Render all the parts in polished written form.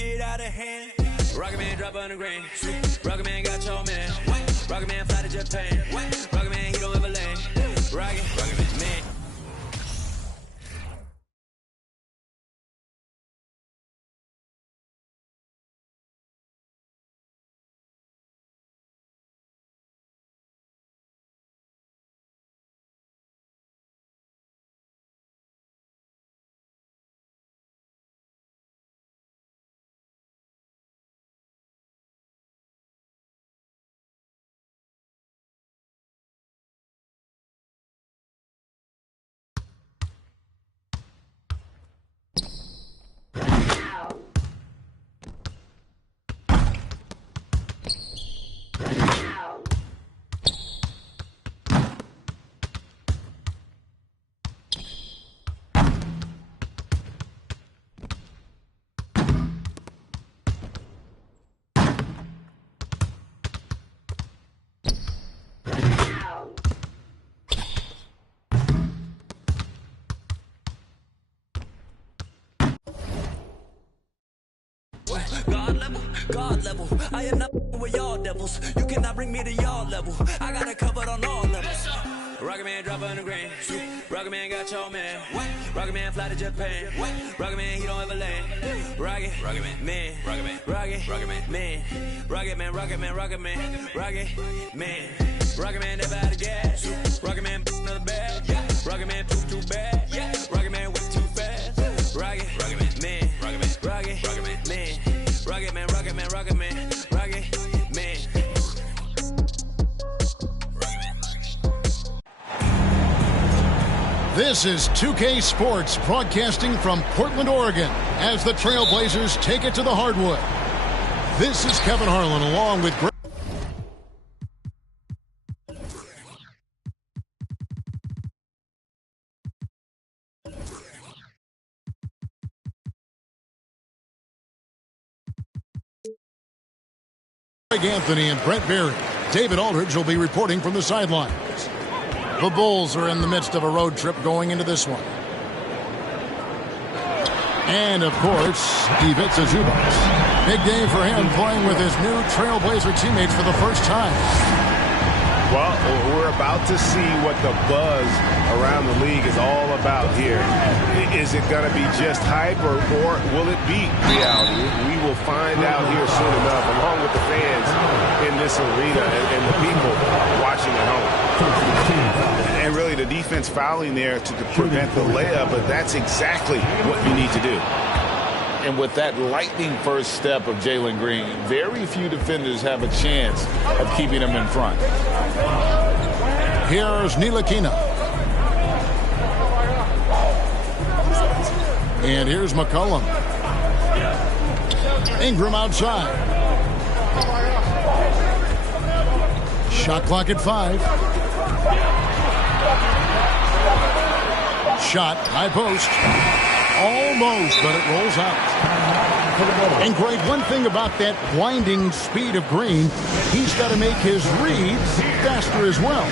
get out of hand. Rocket Man drop on the green. Rocket Man got your man. Rocket Man fly to Japan. Rocket Man, he don't ever land. Rocket Man. God level, I am not with y'all devils. You cannot bring me to y'all level. I got it covered on all levels. Rocket Man drop on the green. Rocket Man got your man. Rocket Man fly to Japan. Rocket Man, he don't ever land. Rocket Man, Rocket Man, Rocket Man, Rocket Man, Rocket Man, Rocket Man, Rocket Man, Rocket Man never out of gas. Rocket Man another bag. Rocket Man poop too bad. Rocket Man whip too fast. Rocket Man, Rocket Man, Rocket Man. Rocket Man, Rocket Man, Rocket Man, Rocket Man. This is 2K Sports broadcasting from Portland, Oregon, as the Trailblazers take it to the hardwood. This is Kevin Harlan along with Greg Anthony and Brent Berry. David Aldridge will be reporting from the sidelines. The Bulls are in the midst of a road trip going into this one. And, of course, Ivica Zubac. Big game for him playing with his new Trailblazer teammates for the first time. Well, we're about to see what the buzz around the league is all about here. Is it going to be just hype or will it be reality? We will find out here soon enough, along with the fans in this arena and the people watching at home. And really the defense fouling there to prevent the layup, but that's exactly what you need to do. And with that lightning first step of Jalen Green, very few defenders have a chance of keeping him in front. Here's Ntilikina. And here's McCollum. Ingram outside. Shot clock at 5. Shot, high post. Almost, but it rolls out. And Greg, one thing about that blinding speed of Green, he's got to make his reads faster as well.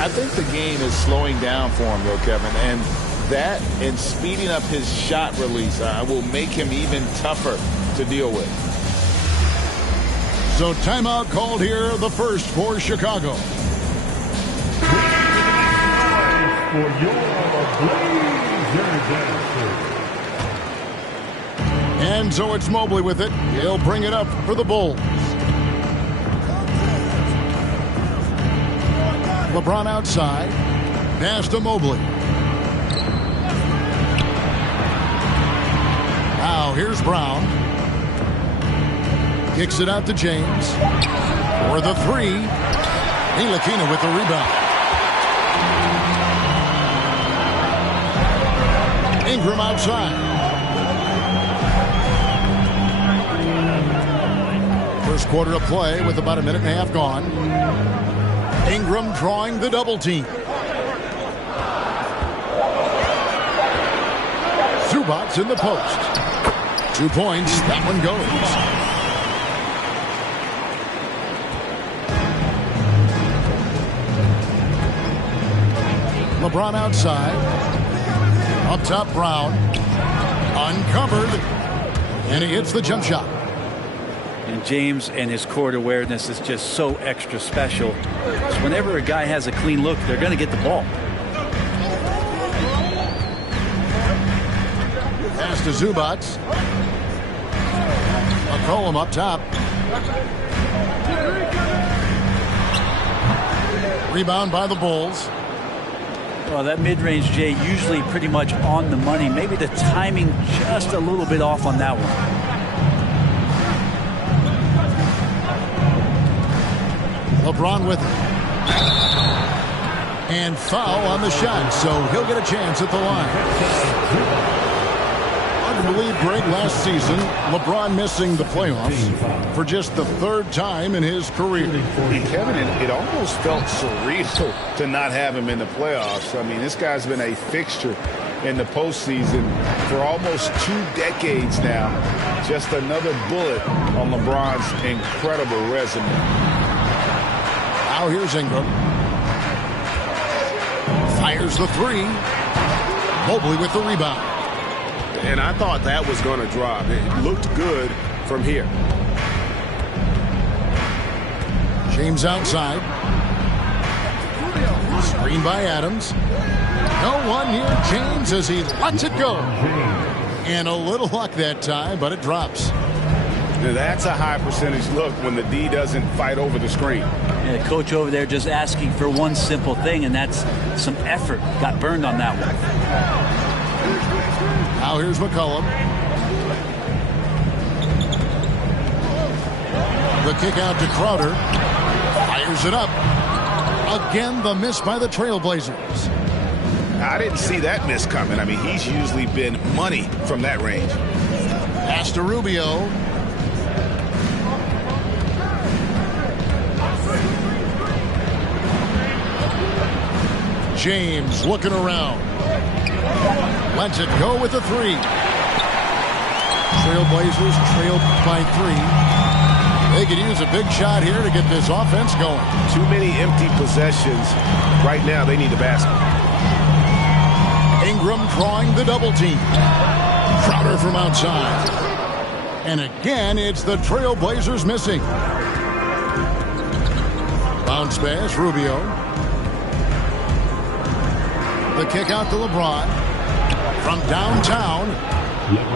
I think the game is slowing down for him, though, Kevin. And that and speeding up his shot release will make him even tougher to deal with. So timeout called here, the first for Chicago. For your Blazer. And so it's Mobley with it. He'll bring it up for the Bulls. LeBron outside. Pass to Mobley. Now here's Brown. Kicks it out to James. For the 3. Ntilikina with the rebound. Ingram outside. First quarter of play with about a minute and a half gone. Ingram drawing the double team. Zubac's in the post. 2 points. That one goes. LeBron outside. Up top, Brown. Uncovered. And he hits the jump shot. And James and his court awareness is just so extra special. So whenever a guy has a clean look, they're going to get the ball. Pass to Zubac. McCollum up top. Rebound by the Bulls. Well, that mid-range, Jay, usually pretty much on the money. Maybe the timing just a little bit off on that one. LeBron with it. And foul on the shot, so he'll get a chance at the line. Hard to believe, Greg, last season, LeBron missing the playoffs for just the third time in his career. And Kevin, it almost felt surreal to not have him in the playoffs. I mean, this guy's been a fixture in the postseason for almost 2 decades now. Just another bullet on LeBron's incredible resume. Now here's Ingram. Fires the three. Mobley with the rebound. And I thought that was going to drop. It looked good from here. James outside. Screen by Adams. No one near James as he lets it go. And a little luck that time, but it drops. Now that's a high percentage look when the D doesn't fight over the screen. Yeah, the coach over there just asking for one simple thing, and that's some effort. Got burned on that one. Now here's McCollum. The kick out to Crowder. Fires it up. Again, the miss by the Trailblazers. I didn't see that miss coming. I mean, he's usually been money from that range. Pass to Rubio. James looking around. Lets it go with the three. Trailblazers trailed by 3. They could use a big shot here to get this offense going. Too many empty possessions. Right now, they need a basket. Ingram drawing the double team. Crowder from outside. And again, it's the Trailblazers missing. Bounce pass, Rubio. The kick out to LeBron. From downtown,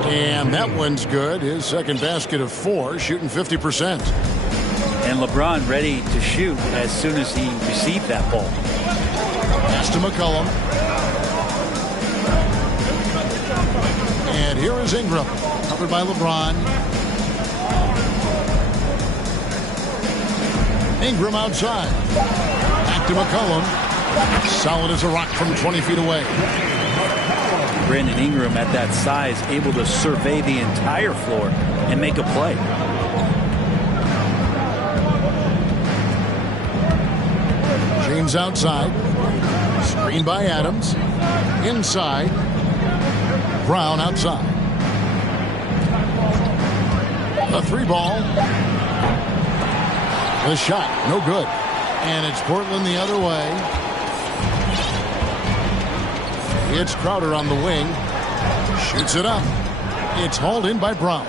and that one's good. His second basket of 4, shooting 50%. And LeBron ready to shoot as soon as he received that ball. Pass to McCollum. And here is Ingram, covered by LeBron. Ingram outside. Back to McCollum. Solid as a rock from 20 feet away. Brandon Ingram at that size, able to survey the entire floor and make a play. James outside. Screen by Adams. Inside. Brown outside. The 3 ball. The shot, no good. And it's Portland the other way. It's Crowder on the wing. Shoots it up. It's hauled in by Brown.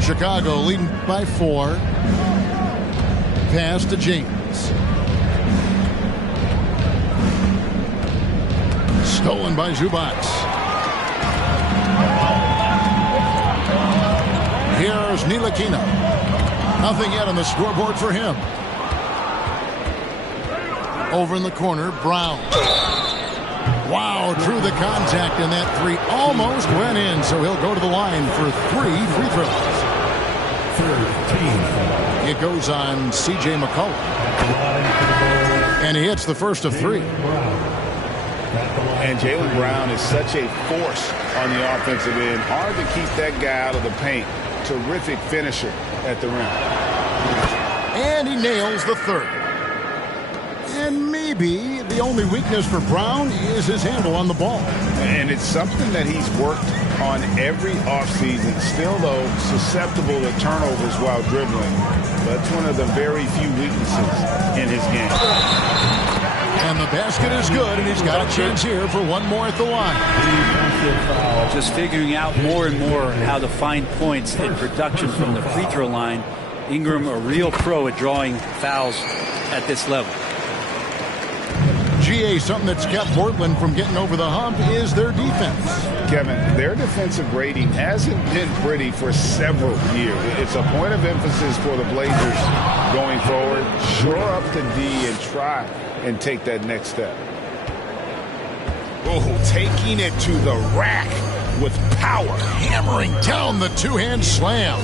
Chicago leading by 4. Pass to James. Stolen by Zubac. Here's Ntilikina. Nothing yet on the scoreboard for him. Over in the corner, Brown. Wow, drew the contact, and that 3 almost went in, so he'll go to the line for 3 free throws. It goes on C.J. McCollum. And he hits the first of 3. And Jaylen Brown is such a force on the offensive end. Hard to keep that guy out of the paint. Terrific finisher at the rim. And he nails the 3rd. And maybe the only weakness for Brown is his handle on the ball. And it's something that he's worked on every offseason. Still, though, susceptible to turnovers while dribbling. That's one of the very few weaknesses in his game. And the basket is good, and he's got a chance here for one more at the line. Just figuring out more and more how to find points and production from the free throw line. Ingram, a real pro at drawing fouls at this level. GA, something that's kept Portland from getting over the hump is their defense. Kevin, their defensive rating hasn't been pretty for several years. It's a point of emphasis for the Blazers going forward. Shore up the D and try and take that next step. Oh, taking it to the rack with power. Hammering down the two-hand slam.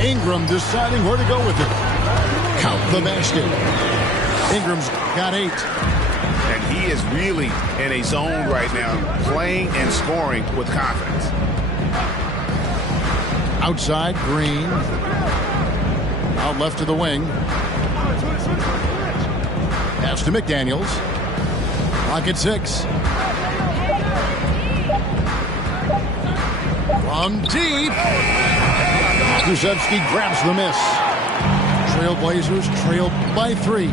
Ingram deciding where to go with it. Count the basket. Ingram's got 8. And he is really in a zone right now, playing and scoring with confidence. Outside, Green. Out left to the wing. Pass to McDaniels. Clock at 6. From deep. Kuszewski grabs the miss. Trailblazers trailed by 3.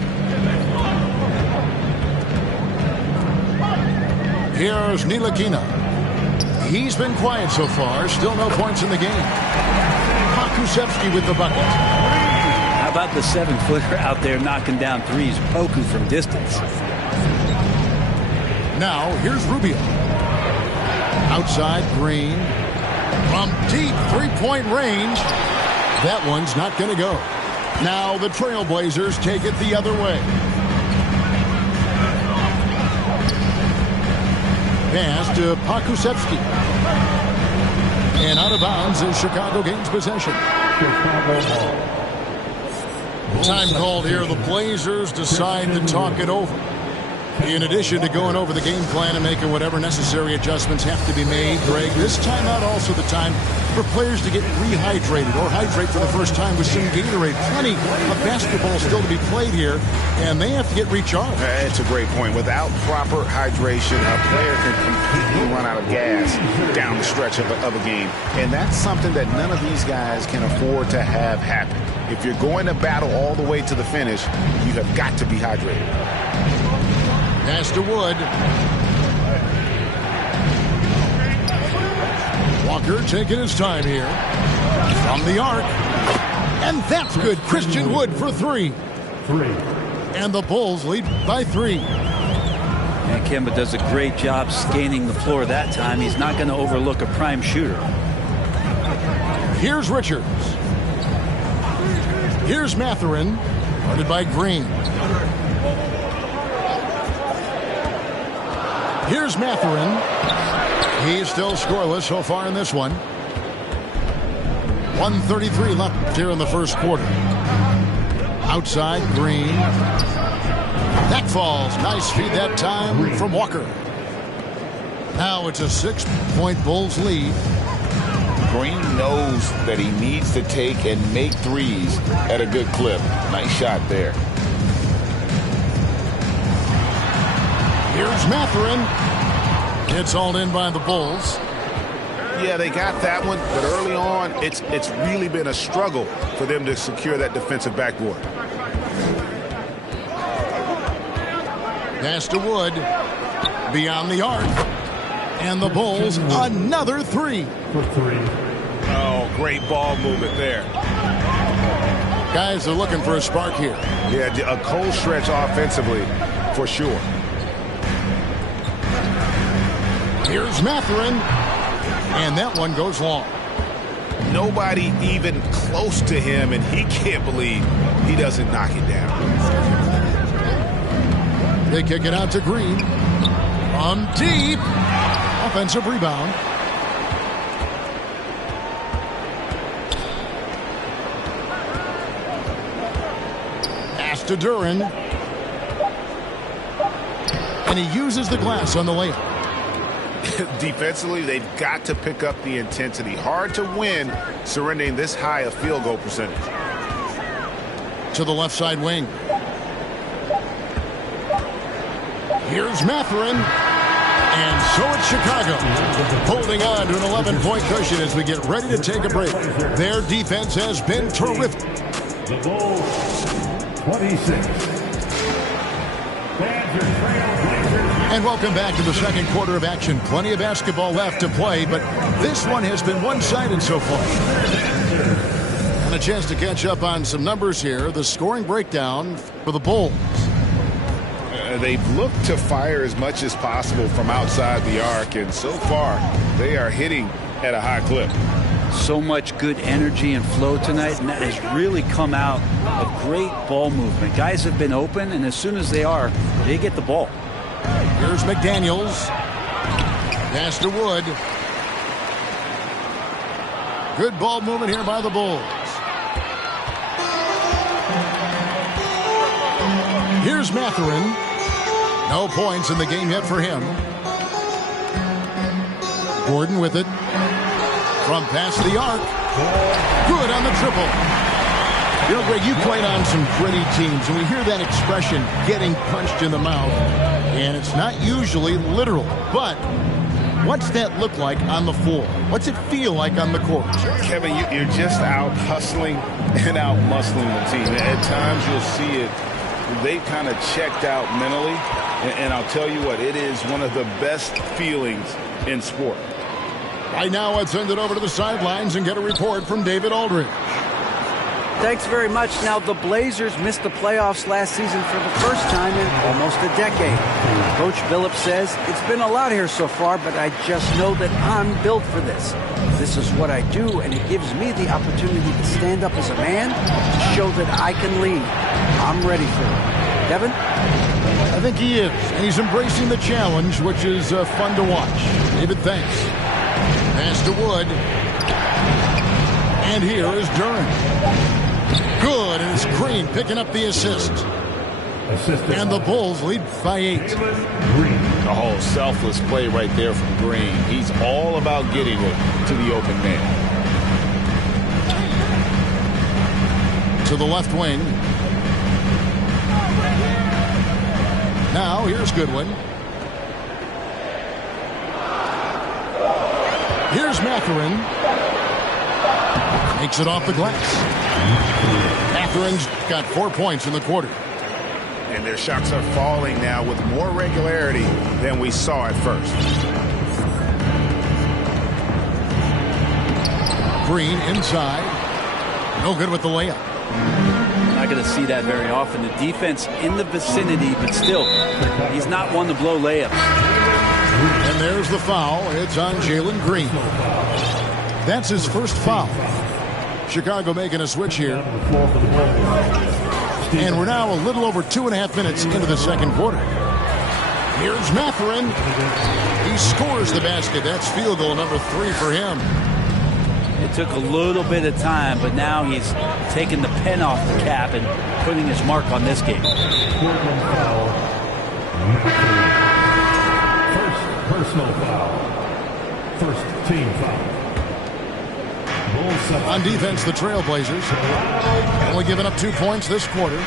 Here's Ntilikina. He's been quiet so far. Still no points in the game. Kuszewski with the bucket. How about the 7-footer out there knocking down threes, poking from distance? Now, here's Rubio. Outside, Green. From deep three-point range. That one's not going to go. Now the Trailblazers take it the other way. Pass to Kuszewski. And out of bounds as Chicago gains possession. Time called here. The Blazers decide to talk it over. In addition to going over the game plan and making whatever necessary adjustments have to be made, Greg, this timeout also the time for players to get rehydrated or hydrate for the first time with some Gatorade. Plenty of basketball still to be played here, and they have to get recharged. It's a great point. Without proper hydration, a player can completely run out of gas down the stretch of a game. And that's something that none of these guys can afford to have happen. If you're going to battle all the way to the finish, you have got to be hydrated. Pass to Wood. Walker taking his time here. From the arc. And that's good. Christian Wood for 3. And the Bulls lead by 3. And Kemba does a great job scanning the floor that time. He's not going to overlook a prime shooter. Here's Richards. Here's Mathurin. Guarded by Green. Here's Mathurin. He's still scoreless so far in this one. 1:33 left here in the first quarter. Outside, Green. That falls. Nice feed that time from Walker. Now it's a 6-point Bulls lead. Green knows that he needs to take and make threes at a good clip. Nice shot there. Here's Mathurin. It's hauled in by the Bulls. Yeah, they got that one, but early on, it's really been a struggle for them to secure that defensive backboard. Pass to Wood. Beyond the arc. And the Bulls, another 3. Oh, great ball movement there. Guys are looking for a spark here. Yeah, a cold stretch offensively, for sure. Here's Mathurin. And that one goes long. Nobody even close to him, and he can't believe he doesn't knock it down. They kick it out to Green. From deep. Offensive rebound. Pass to Duren. And he uses the glass on the layup. Defensively, they've got to pick up the intensity. Hard to win surrendering this high a field goal percentage. To the left side wing. Here's Mathurin. And so it's Chicago holding on to an 11-point cushion as we get ready to take a break. Their defense has been terrific. The Bulls, 26. And welcome back to the second quarter of action. Plenty of basketball left to play, but this one has been one-sided so far. And a chance to catch up on some numbers here. The scoring breakdown for the Bulls. They've looked to fire as much as possible from outside the arc, and so far they are hitting at a high clip. So much good energy and flow tonight, and that has really come out of great ball movement. Guys have been open, and as soon as they are, they get the ball. Here's McDaniels. Pass to Wood. Good ball movement here by the Bulls. Here's Mathurin. No points in the game yet for him. Gordon with it. From past the arc. Good on the triple. You know, Greg, you played on some gritty teams, and we hear that expression, getting punched in the mouth. And it's not usually literal. But what's that look like on the floor? What's it feel like on the court? Kevin, you're just out hustling and out muscling the team. At times you'll see it. They've kind of checked out mentally. And I'll tell you what, it is one of the best feelings in sport. Right now, let's send it over to the sidelines and get a report from David Aldridge. Thanks very much. Now, the Blazers missed the playoffs last season for the first time in almost a decade. Coach Billups says, it's been a lot here so far, but I just know that I'm built for this. This is what I do, and it gives me the opportunity to stand up as a man to show that I can lead. I'm ready for it. Kevin? I think he is, and he's embracing the challenge, which is fun to watch. David, thanks. Pass to Wood. And here is Duran. Good, and it's Green picking up the assist. And the Bulls lead by 8. A whole selfless play right there from Green. He's all about getting it to the open man. To the left wing. Now, here's Goodwin. Here's Mathurin. Makes it off the glass. Mathurin's got 4 points in the quarter. And their shots are falling now with more regularity than we saw at first. Green inside. No good with the layup. Not going to see that very often. The defense in the vicinity, but still, he's not one to blow layups. And there's the foul. It's on Jalen Green. That's his first foul. Chicago making a switch here. And we're now a little over 2.5 minutes into the second quarter. Here's Mathurin. He scores the basket. That's field goal number 3 for him. It took a little bit of time, but now he's taking the pen off the cap and putting his mark on this game. First personal foul. First team foul. On defense, the Trailblazers only giving up 2 points this quarter.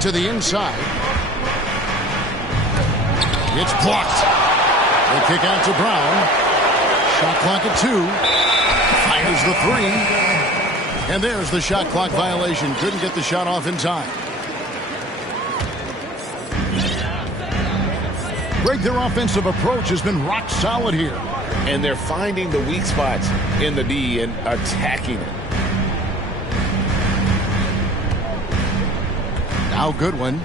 To the inside. It's blocked. They kick out to Brown. Shot clock at 2. Fires the 3. And there's the shot clock violation. Couldn't get the shot off in time. Greg, their offensive approach has been rock solid here. And they're finding the weak spots in the D and attacking it. Now Goodwin.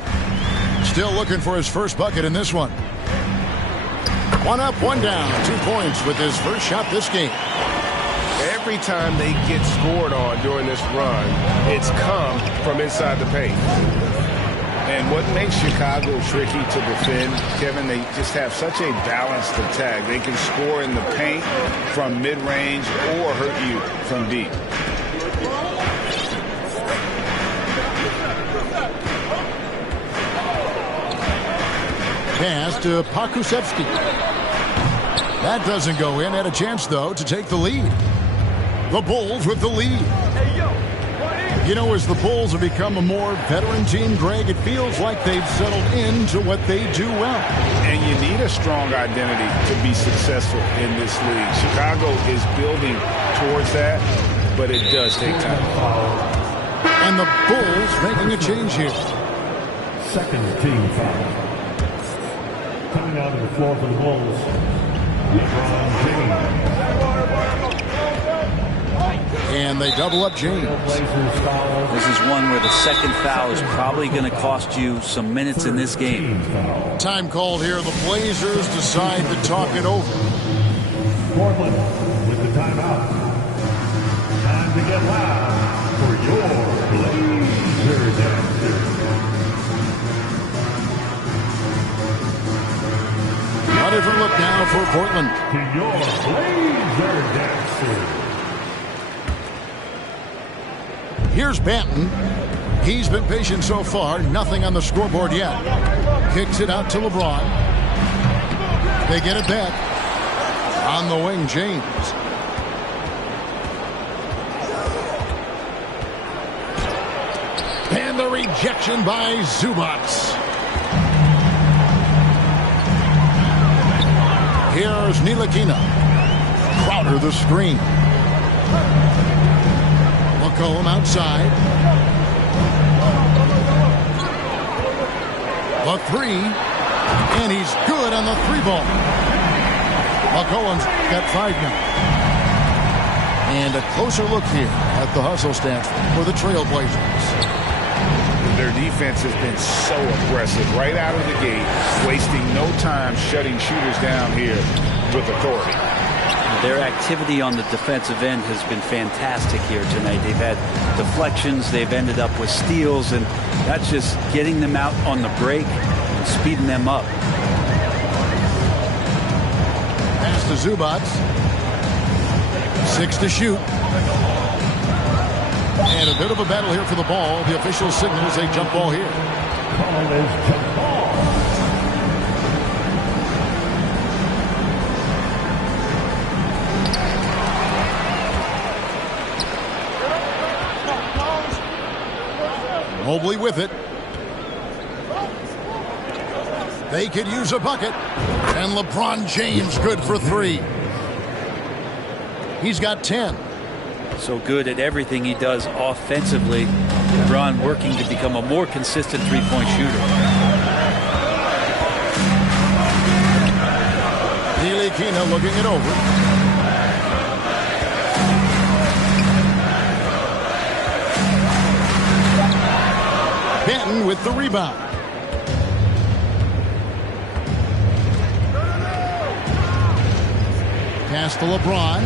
Still looking for his first bucket in this one. 1 up, 1 down. 2 points with his first shot this game. Every time they get scored on during this run, it's come from inside the paint. And what makes Chicago tricky to defend, Kevin, they just have such a balanced attack. They can score in the paint from mid-range or hurt you from deep. Pass to Pakusevsky. That doesn't go in. Had a chance, though, to take the lead. The Bulls with the lead. You know, as the Bulls have become a more veteran team, Greg, it feels like they've settled into what they do well. And you need a strong identity to be successful in this league. Chicago is building towards that. but it does take time. And the Bulls making a change here. Second team foul. Coming out of the floor for the Bulls, LeBron James. And they double up James. This is one where the second foul is probably going to cost you some minutes in this game. Time called here. The Blazers decide to talk it over. Portland with the timeout. Time to get loud for your Blazer dancers. A different look now for Portland. To your Blazer dancers. Here's Banton. He's been patient so far. Nothing on the scoreboard yet. Kicks it out to LeBron. They get it back. On the wing, James. And the rejection by Zubac. Here's Ntilikina. Crowder the screen. McCollum outside. The three. And he's good on the three ball. McCollum's got 5 now. And a closer look here at the hustle stance for the Trailblazers. Their defense has been so aggressive right out of the gate, wasting no time shutting shooters down here with authority. Their activity on the defensive end has been fantastic here tonight. They've had deflections, they've ended up with steals, and that's just getting them out on the break and speeding them up. Pass to Zubac. 6 to shoot. And a bit of a battle here for the ball. The official signals a jump ball here. Call is jump ball. Mobley with it. They could use a bucket. And LeBron James good for 3. He's got 10. So good at everything he does offensively. LeBron working to become a more consistent three-point shooter. Ntilikina looking it over. Banton with the rebound. Pass to LeBron.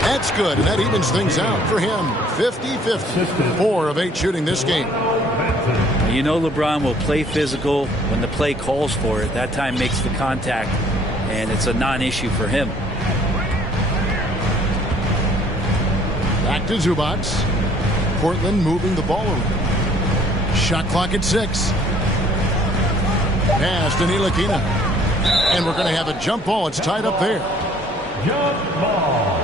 That's good, and that evens things out for him. 50-50. 4 of 8 shooting this game. You know LeBron will play physical when the play calls for it. That time makes the contact, and it's a non-issue for him. Back to Zubac. Portland moving the ball around. Shot clock at 6. Pass to Ntilikina. And we're going to have a jump ball. It's tied up there. Jump ball.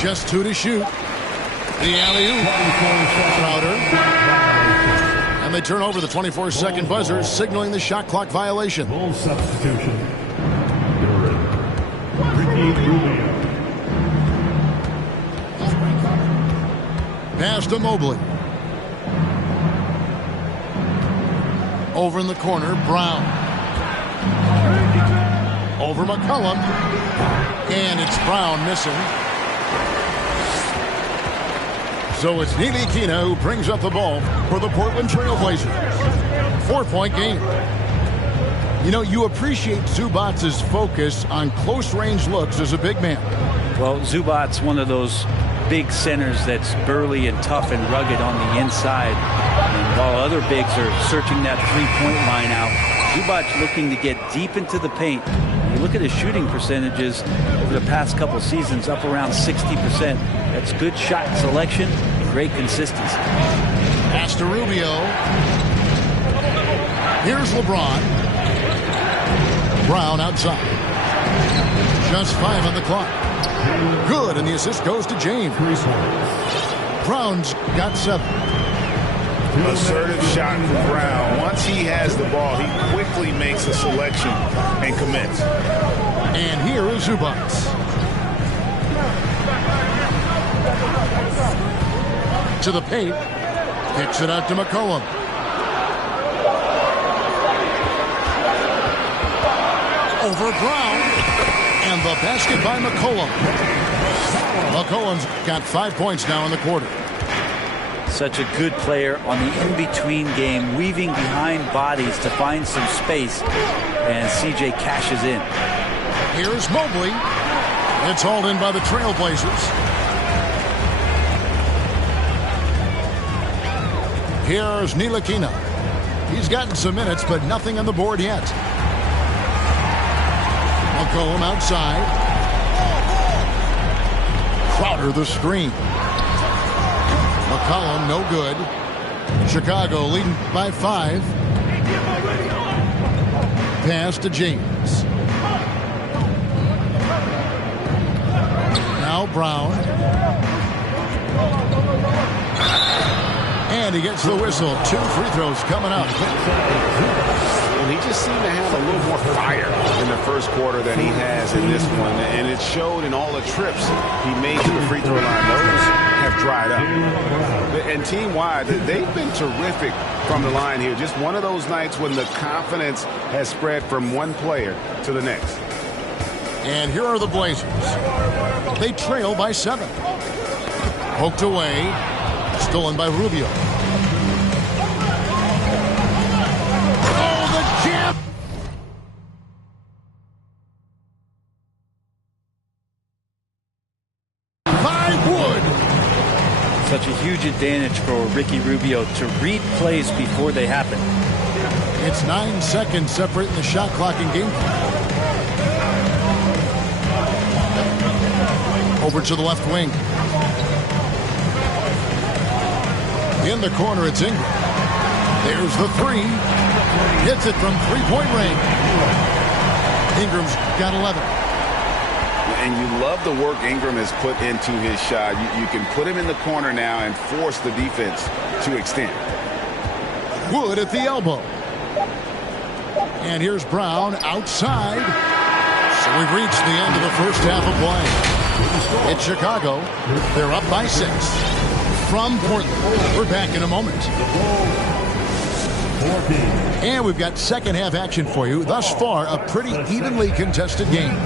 Just 2 to shoot. The alley-oop. Crowder. And they turn over the 24-second buzzer, signaling the shot clock violation. Full substitution. Ricky Rubio. Pass to Mobley. Over in the corner, Brown. Over McCollum. And it's Brown missing. So it's Ntilikina who brings up the ball for the Portland Trailblazers. 4-point game. You know, you appreciate Zubac's focus on close-range looks as a big man. Well, Zubac's one of those big centers that's burly and tough and rugged on the inside. And while other bigs are searching that three-point line out, Zubac looking to get deep into the paint. You look at his shooting percentages over the past couple seasons, up around 60%. That's good shot selection and great consistency. Pass to Rubio. Here's LeBron. Brown outside. Just 5 on the clock. Good, and the assist goes to James. Brown's got 7. Assertive shot from Brown. Once he has the ball, he quickly makes a selection and commits. And here is Zubac. To the paint. Kicks it out to McCollum. Over Brown. And the basket by McCollum. McCollum's got 5 points now in the quarter. Such a good player on the in-between game, weaving behind bodies to find some space, and CJ cashes in. Here's Mobley. It's hauled in by the Trailblazers. Here's Ntilikina. He's gotten some minutes, but nothing on the board yet. McCollum outside. Crowder the screen. McCollum no good. Chicago leading by 5. Pass to James. Now Brown. And he gets the whistle. 2 free throws coming up. And he just seemed to have a little more fire in the first quarter than he has in this one. And it showed in all the trips he made to the free throw line. Those have dried up. And team-wide, they've been terrific from the line here. Just one of those nights when the confidence has spread from one player to the next. And here are the Blazers. They trail by 7. Poked away. Stolen by Rubio. Oh, the jam! By Wood. Such a huge advantage for Ricky Rubio to read plays before they happen. It's 9 seconds separating the shot clock and game clock. Over to the left wing. In the corner, it's Ingram. There's the 3. Hits it from three-point range. Ingram's got 11. And you love the work Ingram has put into his shot. You can put him in the corner now and force the defense to extend. Wood at the elbow. And here's Brown outside. So we've reached the end of the first half of play. It's Chicago. They're up by 6. From Portland. We're back in a moment. And we've got second half action for you. Thus far, a pretty evenly contested game.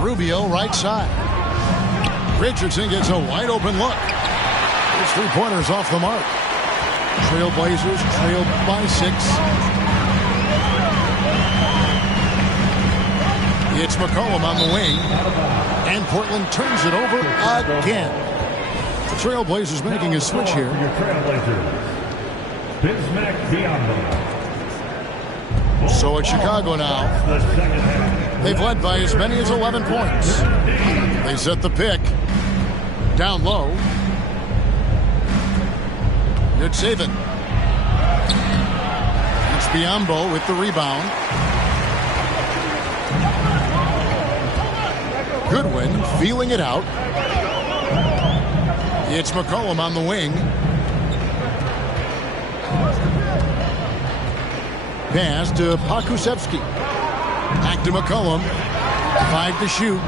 Rubio right side. Richardson gets a wide open look. His 3-pointers off the mark. Trailblazers trail by 6. It's McCollum on the wing. And Portland turns it over again. The Trailblazers making a switch here. So it's Chicago now. They've led by as many as 11 points. They set the pick. Down low. It's Saban. It's Biombo with the rebound. Goodwin feeling it out. It's McCollum on the wing. Pass to Pokusevski. Back to McCollum. 5 to shoot.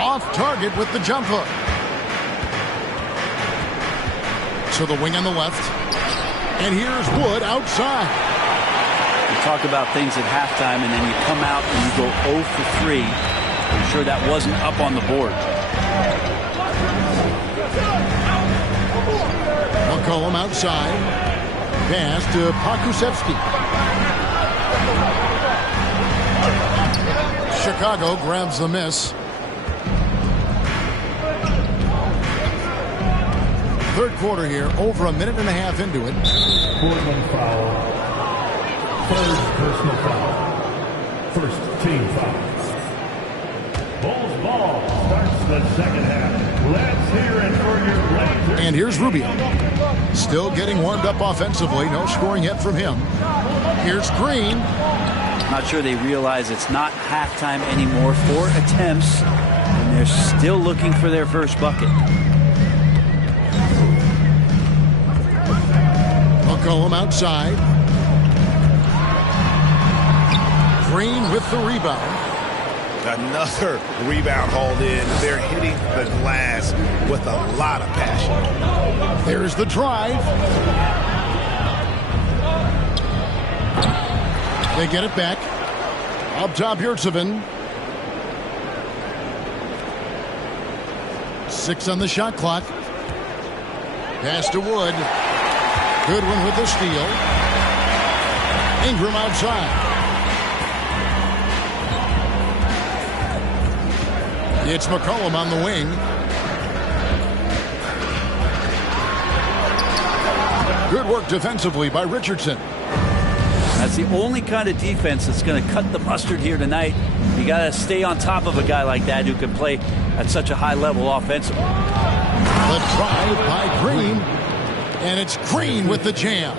Off target with the jump hook. To the wing on the left. And here's Wood outside. You talk about things at halftime, and then you come out and you go 0 for 3. I'm sure that wasn't up on the board. McCollum outside. Pass to Pokusevski. Chicago grabs the miss. Third quarter here, over a minute and a half into it. Portland foul. First personal foul. First team foul. Bulls ball starts the second half. Let's hear it for your Blazers. And here's Rubio. Still getting warmed up offensively. No scoring yet from him. Here's Green. Not sure they realize it's not halftime anymore. 4 attempts, and they're still looking for their first bucket. McCollum outside. Green with the rebound. Another rebound hauled in. They're hitting the glass with a lot of passion. There's the drive. They get it back. Up top, Yurtsevin. 6 on the shot clock. Pass to Wood. Goodwin with the steal. Ingram outside. It's McCollum on the wing. Good work defensively by Richardson. That's the only kind of defense that's going to cut the mustard here tonight. You got to stay on top of a guy like that who can play at such a high level offensively. The drive by Green. And it's Green with the jam.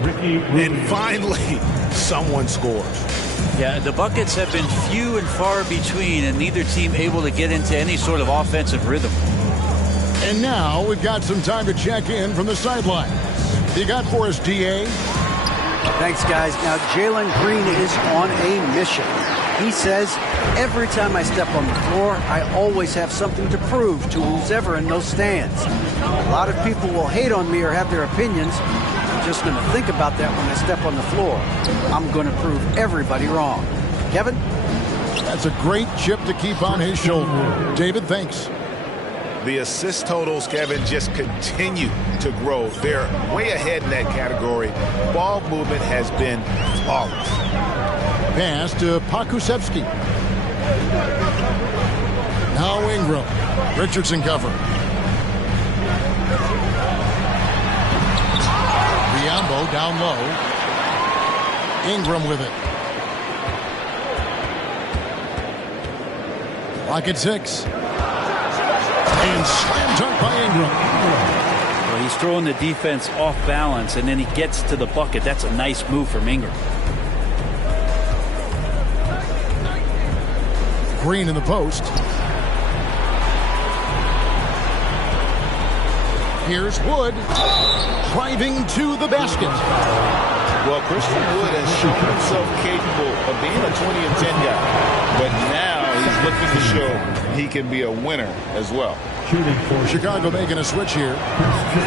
And finally, someone scores. Yeah, the buckets have been few and far between, and neither team able to get into any sort of offensive rhythm. And now we've got some time to check in from the sideline. You got for us, DA? Thanks, guys. Now, Jalen Green is on a mission. He says, every time I step on the floor, I always have something to prove to who's ever in those stands. A lot of people will hate on me or have their opinions. I'm just going to think about that when I step on the floor. I'm going to prove everybody wrong. Kevin? That's a great chip to keep on his shoulder. David, thanks. The assist totals, Kevin, just continue to grow. They're way ahead in that category. Ball movement has been flawless. Pass to Pakusevsky. Now Ingram. Richardson cover. Biombo down low. Ingram with it. Clock at 6. And slam dunk by Ingram. Well, he's throwing the defense off balance, and then he gets to the bucket. That's a nice move from Ingram. Green in the post. Here's Wood driving to the basket. Well, Christian Wood has shown himself capable of being a 20 and 10 guy, but now he's looking to show he can be a winner as well. Chicago making a switch here.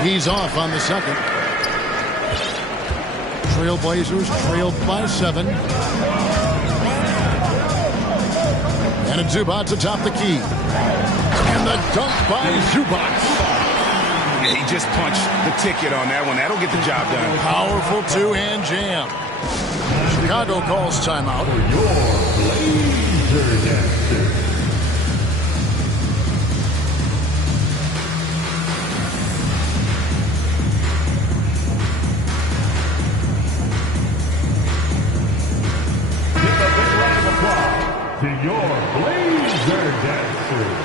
He's off on the second. Trailblazers trailed by 7. And Zubac atop the key. And the dunk by Zubac. He just punched the ticket on that one. That'll get the job done. Powerful two-hand jam. Chicago calls timeout. To your Blazer Dancers.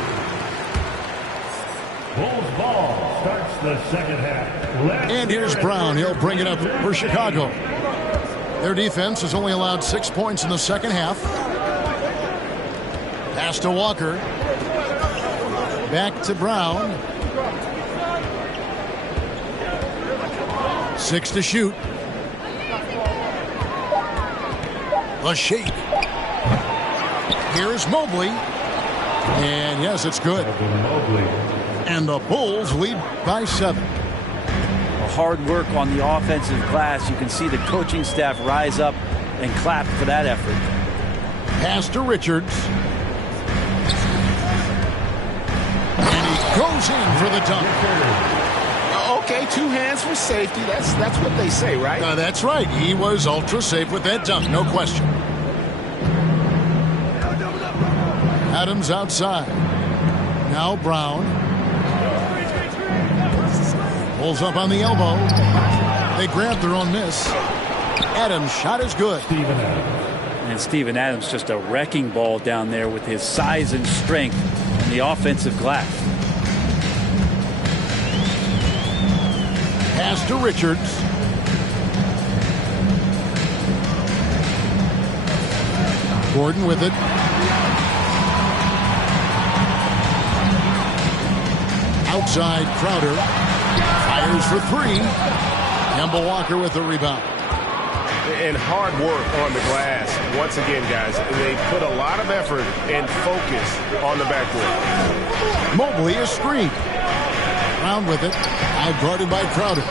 Bulls ball starts the second half. And here's Brown. He'll bring it up for Chicago. Their defense has only allowed 6 points in the second half. Pass to Walker. Back to Brown. 6 to shoot. The shake. Here's Mobley. And yes, it's good. And the Bulls lead by 7. Hard work on the offensive glass. You can see the coaching staff rise up and clap for that effort. Pass to Richards. And he goes in for the dunk. Okay, 2 hands for safety. That's what they say, right? That's right. He was ultra safe with that dunk, no question. Adams outside. Now Brown. Pulls up on the elbow. They grab their own miss. Adams' shot is good. And Steven Adams just a wrecking ball down there with his size and strength on the offensive glass. Pass to Richards. Gordon with it. Outside Crowder. Fires for 3. Kemba Walker with the rebound. And hard work on the glass. Once again, guys, they put a lot of effort and focus on the backboard. Mobley is screened. Brown with it. Out guarded by Crowder.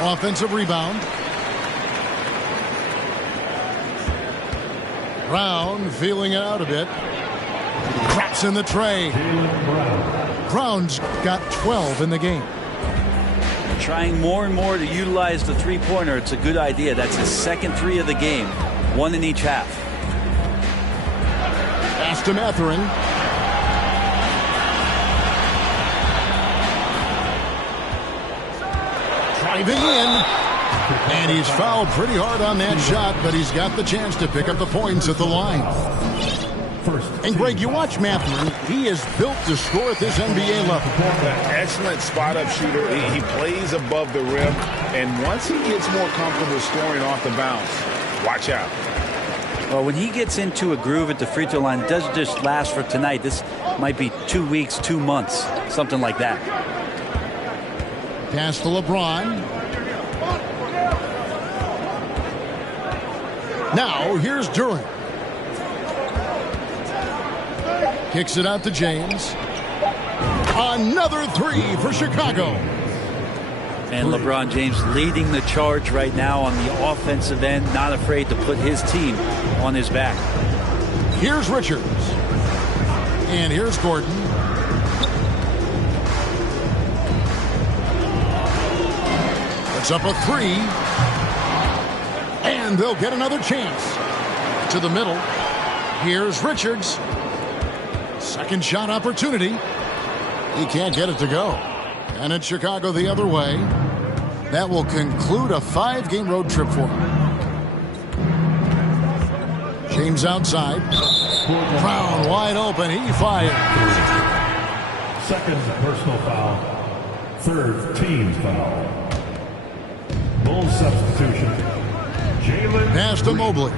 Offensive rebound. Brown feeling it out a bit. Drops in the tray. Brown's got 12 in the game. Trying more and more to utilize the three-pointer. It's a good idea. That's his second three of the game. One in each half. Pass to Mathurin. Driving in. And he's fouled pretty hard on that shot, but he's got the chance to pick up the points at the line. And Greg, you watch Mathurin. He is built to score at this NBA level. Excellent spot-up shooter. He plays above the rim, and once he gets more comfortable scoring off the bounce, watch out. Well, when he gets into a groove at the free throw line, it doesn't just last for tonight. This might be 2 weeks, 2 months, something like that. Pass to LeBron. Now, here's Durant. Kicks it out to James. Another three for Chicago. And LeBron James leading the charge right now on the offensive end, not afraid to put his team on his back. Here's Richards. And here's Gordon. It's up a three. And they'll get another chance. To the middle. Here's Richards. Second shot opportunity. He can't get it to go. And it's Chicago the other way. That will conclude a 5-game road trip for him. James outside. Brown wide open. He fires. Second personal foul. Third team foul. Bulls substitution. Jalen. Pass to Mobley.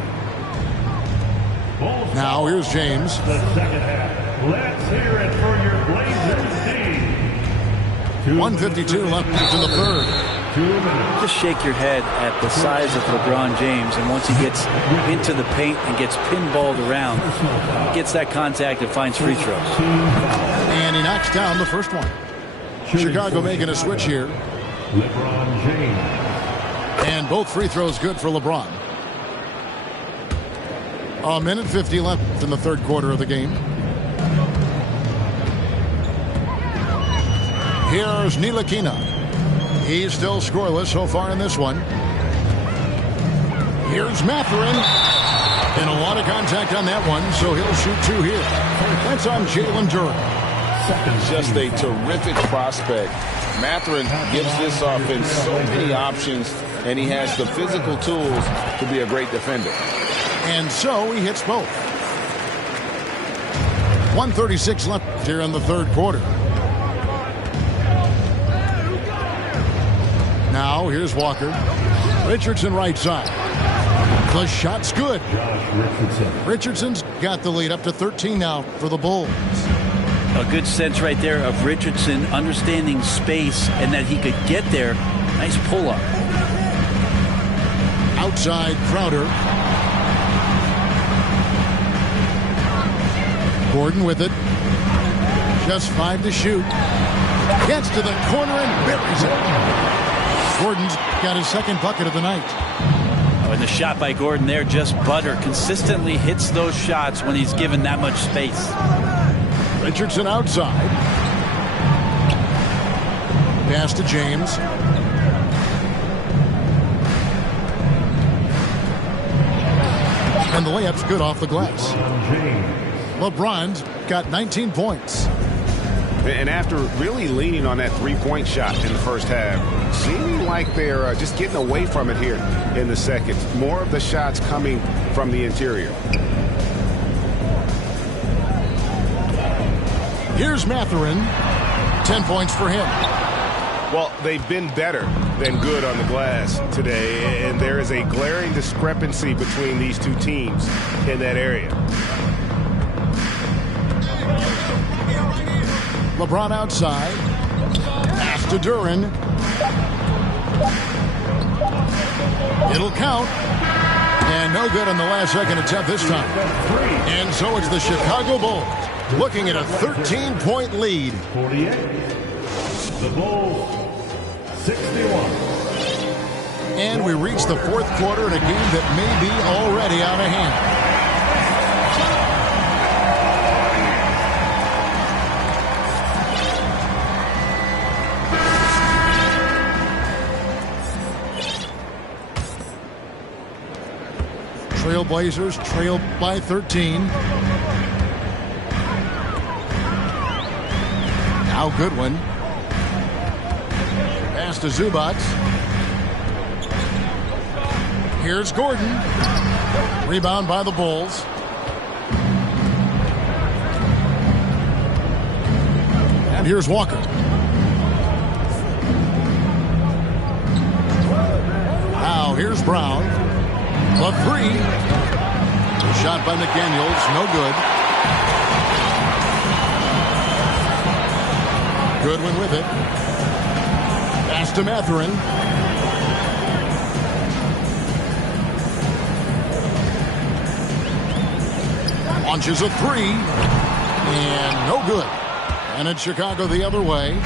Bulls now here's James. The second half. Let's hear it for your Blazers team. 1:52 left in the third. 2 minutes. Just shake your head at the size of LeBron James, and once he gets into the paint and gets pinballed around, gets that contact and finds free throws. And he knocks down the first one. Chicago making a switch here. LeBron James. And both free throws good for LeBron. A minute 50 left in the third quarter of the game. Here's Ntilikina. He's still scoreless so far in this one. Here's Mathurin. And a lot of contact on that one, so he'll shoot two here. That's on Jalen Durant. Just a terrific prospect. Mathurin gives this offense so many options, and he has the physical tools to be a great defender. And so he hits both. 1:36 left here in the third quarter. Now here's Walker. Richardson right side. The shot's good. Richardson's got the lead up to 13 now for the Bulls. A good sense right there of Richardson understanding space and that he could get there. Nice pull-up. Outside Crowder. Gordon with it. Just 5 to shoot. Gets to the corner and buries it. Gordon's got his second bucket of the night. Oh, and the shot by Gordon there, just butter. Consistently hits those shots when he's given that much space. Richardson outside. Pass to James. And the layup's good off the glass. LeBron's got 19 points. And after really leaning on that three-point shot in the first half, seeming like they're just getting away from it here in the second. More of the shots coming from the interior. Here's Mathurin. 10 points for him. Well, they've been better than good on the glass today, and there is a glaring discrepancy between these two teams in that area. LeBron outside. Pass to Duran. It'll count. And no good on the last second attempt this time. And so it's the Chicago Bulls looking at a 13-point lead. 48. The Bulls, 61. And we reach the fourth quarter in a game that may be already out of hand. Trailblazers trail by 13. Now Goodwin. Pass to Zubac. Here's Gordon. Rebound by the Bulls. And here's Walker. Now here's Brown. The three. The shot by McDaniels. No good. Goodwin with it. Pass to Mathurin. Launches a three. And no good. And it's Chicago the other way.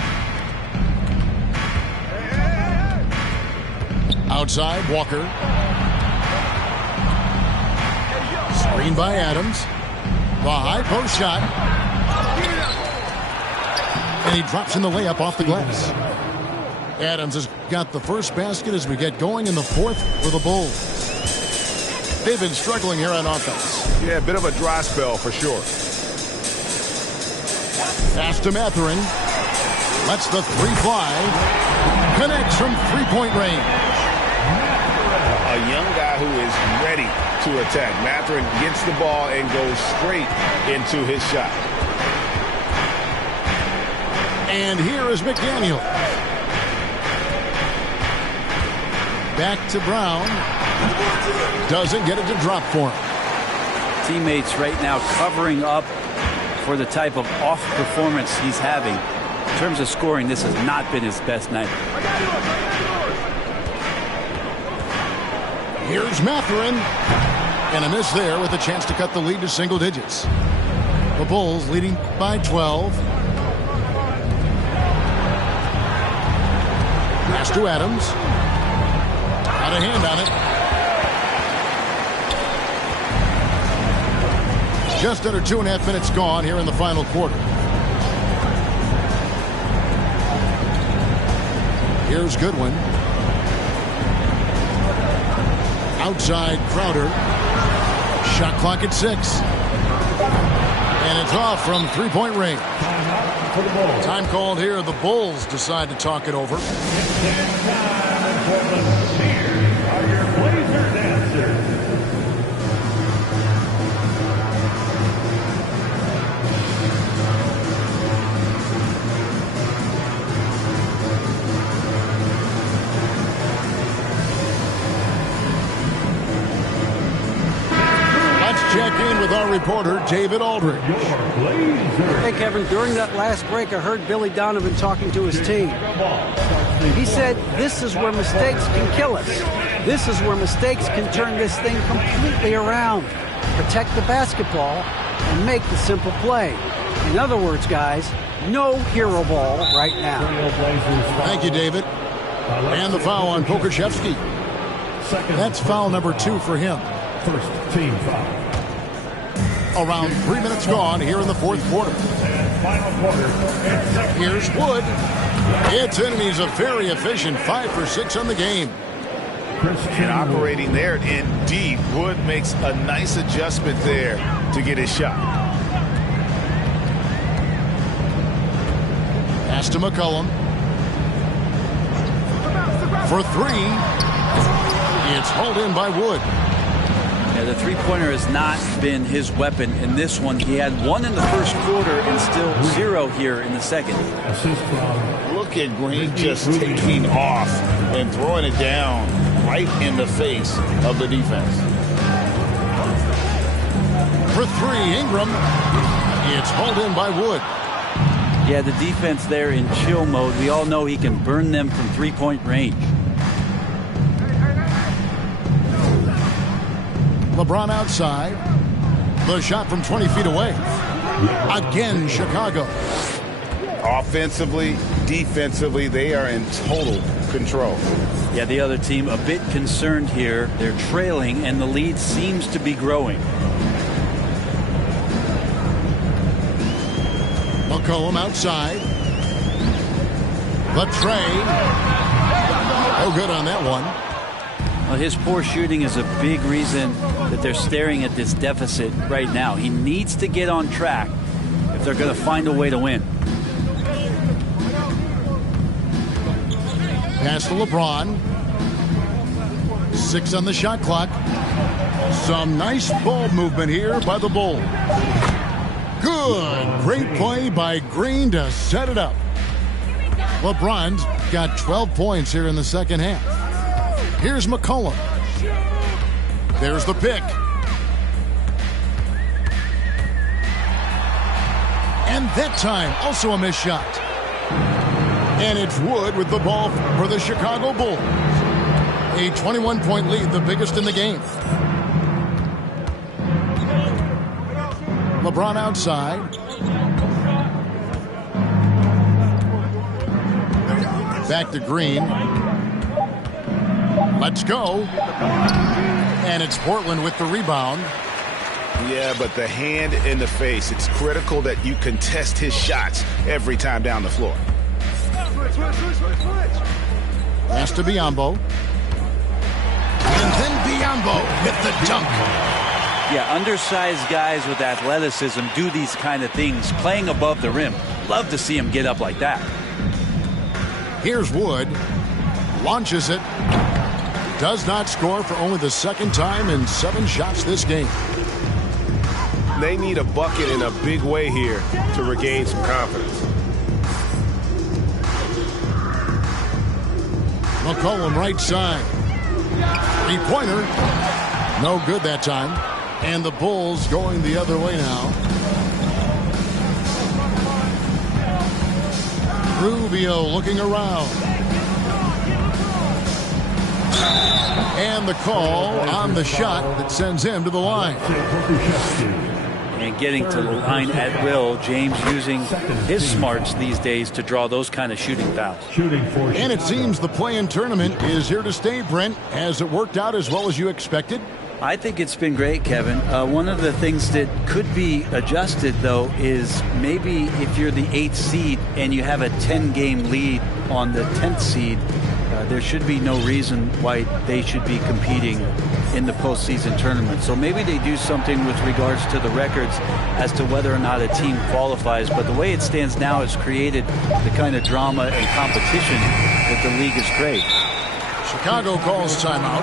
Outside, Walker. Screen by Adams. The high post shot. And he drops in the layup off the glass. Adams has got the first basket as we get going in the fourth for the Bulls. They've been struggling here on offense. Yeah, a bit of a dry spell for sure. Pass to Mathurin. Lets the three fly. Connects from three-point range. A young guy who is ready to attack. Mathurin gets the ball and goes straight into his shot. And here is McDaniel. Back to Brown. Doesn't get it to drop for him. Teammates right now covering up for the type of off performance he's having. In terms of scoring, this has not been his best night. Here's Mathurin. And a miss there with a chance to cut the lead to single digits. The Bulls leading by 12. Pass to Adams. Got a hand on it. Just under 2.5 minutes gone here in the final quarter. Here's Goodwin. Outside Crowder. Shot clock at 6. And it's off from three-point range. Time called here. The Bulls decide to talk it over. Here are your Blazers answers. Check in with our reporter, David Aldridge. Hey, Kevin, during that last break, I heard Billy Donovan talking to his team. He said, this is where mistakes can kill us. This is where mistakes can turn this thing completely around. Protect the basketball and make the simple play. In other words, guys, no hero ball right now. Thank you, David. And the foul on Pokuševski. That's foul number 2 for him. First team foul. Around 3 minutes gone here in the fourth quarter. Final quarter. Here's Wood. It's in, and he's a very efficient 5 for 6 on the game. And operating there in deep. Wood makes a nice adjustment there to get his shot. Pass to McCollum. For 3. It's hauled in by Wood. Yeah, the three-pointer has not been his weapon in this one. He had 1 in the first quarter and still 0 here in the second. Look at Green just taking off and throwing it down right in the face of the defense. For 3, Ingram. It's hauled in by Wood. Yeah, the defense there in chill mode. We all know he can burn them from three-point range. LeBron outside. The shot from 20 feet away. Again, Chicago. Offensively, defensively, they are in total control. Yeah, the other team a bit concerned here. They're trailing, and the lead seems to be growing. McCollum outside. The tray. Oh, good on that one. Well, his poor shooting is a big reason that they're staring at this deficit right now. He needs to get on track if they're going to find a way to win. Pass to LeBron. 6 on the shot clock. Some nice ball movement here by the Bulls. Good. Great play by Green to set it up. LeBron's got 12 points here in the second half. Here's McCollum. There's the pick. And that time, also a missed shot. And it's Wood with the ball for the Chicago Bulls. A 21-point lead, the biggest in the game. LeBron outside. Back to Green. Let's go. And it's Portland with the rebound. Yeah, but the hand in the face. It's critical that you contest his shots every time down the floor. Pass to Biyombo. And then Biyombo with the dunk. Yeah, undersized guys with athleticism do these kind of things, playing above the rim. Love to see him get up like that. Here's Wood. Launches it. Does not score for only the second time in 7 shots this game. They need a bucket in a big way here to regain some confidence. McCollum right side. 3-pointer. No good that time. And the Bulls going the other way now. Rubio looking around. And the call on the shot that sends him to the line. And getting to the line at will, James using his smarts these days to draw those kind of shooting fouls. And it seems the play-in tournament is here to stay, Brent. Has it worked out as well as you expected? I think it's been great, Kevin. One of the things that could be adjusted, though, is maybe if you're the 8th seed and you have a 10-game lead on the 10th seed, there should be no reason why they should be competing in the postseason tournament. So maybe they do something with regards to the records as to whether or not a team qualifies. But the way it stands now has created the kind of drama and competition that the league has created. Chicago calls timeout.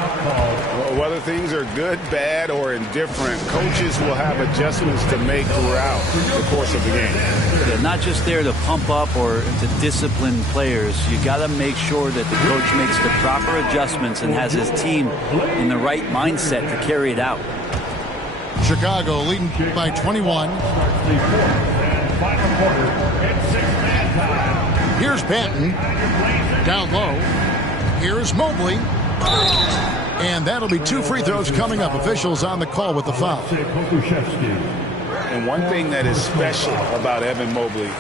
Well, whether things are good, bad, or indifferent, coaches will have adjustments to make throughout the course of the game. They're not just there to pump up or to discipline players. You got to make sure that the coach makes the proper adjustments and has his team in the right mindset to carry it out. Chicago leading by 21. Here's Patton. Down low. Here's Mobley. And that'll be 2 free throws coming up. Officials on the call with the foul. And one thing that is special about Evan Mobley,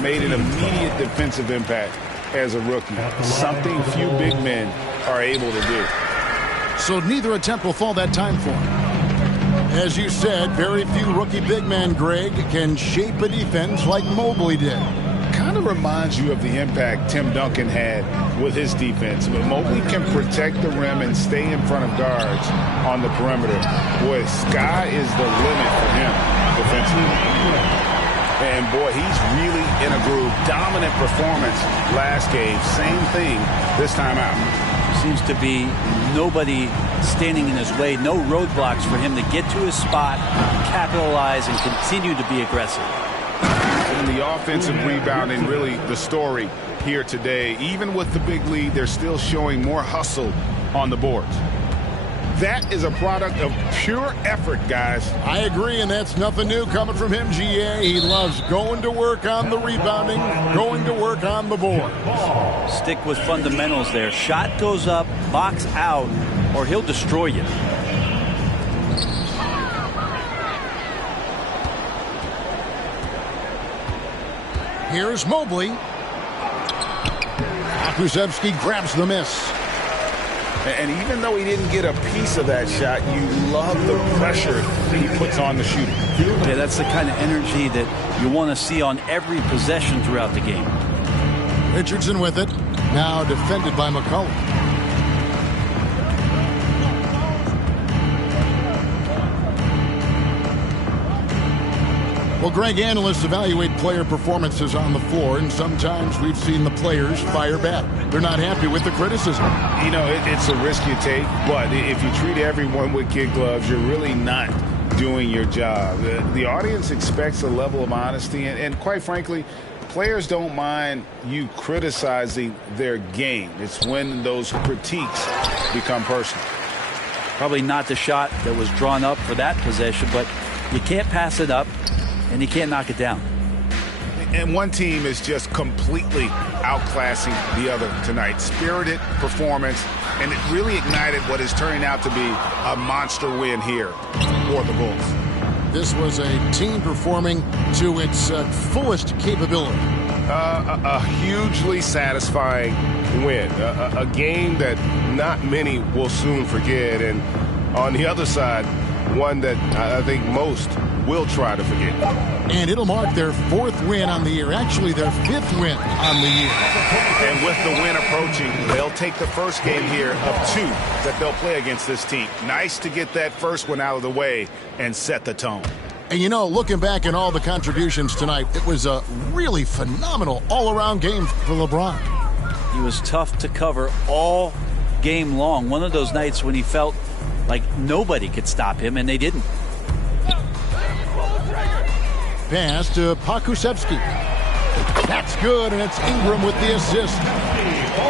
made an immediate defensive impact as a rookie. Something few big men are able to do. So neither attempt will fall that time for him. As you said, very few rookie big men, Greg, can shape a defense like Mobley did. Kind of reminds you of the impact Tim Duncan had with his defense. But Mobley can protect the rim and stay in front of guards on the perimeter. Boy, sky is the limit for him defensively. And boy, he's really in a groove. Dominant performance last game. Same thing this time out. Seems to be nobody standing in his way, no roadblocks for him to get to his spot, capitalize, and continue to be aggressive. And the offensive rebounding, really the story here today. Even with the big lead, they're still showing more hustle on the boards. That is a product of pure effort, guys. I agree, and that's nothing new coming from him, GA. He loves going to work on the rebounding, going to work on the board. Stick with fundamentals there. Shot goes up, box out, or he'll destroy you. Here's Mobley. Kulusevski grabs the miss. And even though he didn't get a piece of that shot, you love the pressure he puts on the shooter. Yeah, that's the kind of energy that you want to see on every possession throughout the game. Richardson with it. Now defended by McCollum. Well, Greg, analysts evaluate player performances on the floor, and sometimes we've seen the players fire back. They're not happy with the criticism. You know, it's a risk you take, but if you treat everyone with kid gloves, you're really not doing your job. The audience expects a level of honesty, and quite frankly, players don't mind you criticizing their game. It's when those critiques become personal. Probably not the shot that was drawn up for that possession, but you can't pass it up. And you can't knock it down. And one team is just completely outclassing the other tonight. Spirited performance, and it really ignited what is turning out to be a monster win here for the Bulls. This was a team performing to its fullest capability. A hugely satisfying win. A game that not many will soon forget. And on the other side, one that I think most will try to forget. And it'll mark their 4th win on the year. Actually, their 5th win on the year. And with the win approaching, they'll take the first game here of 2 that they'll play against this team. Nice to get that first one out of the way and set the tone. And you know, looking back at all the contributions tonight, it was a really phenomenal all-around game for LeBron. He was tough to cover all game long. One of those nights when he felt like nobody could stop him, and they didn't. Pass to Pokusevski. That's good, and it's Ingram with the assist.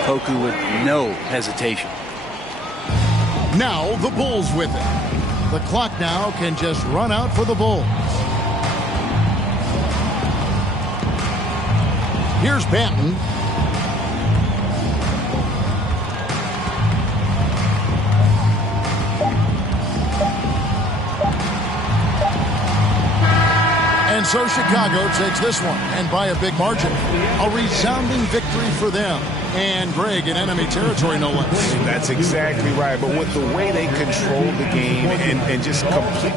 Poku with no hesitation. Now the Bulls with it. The clock now can just run out for the Bulls. Here's Banton. And so Chicago takes this one, and by a big margin. A resounding victory for them. And Greg, in enemy territory, no less. That's exactly right. But with the way they controlled the game and just complete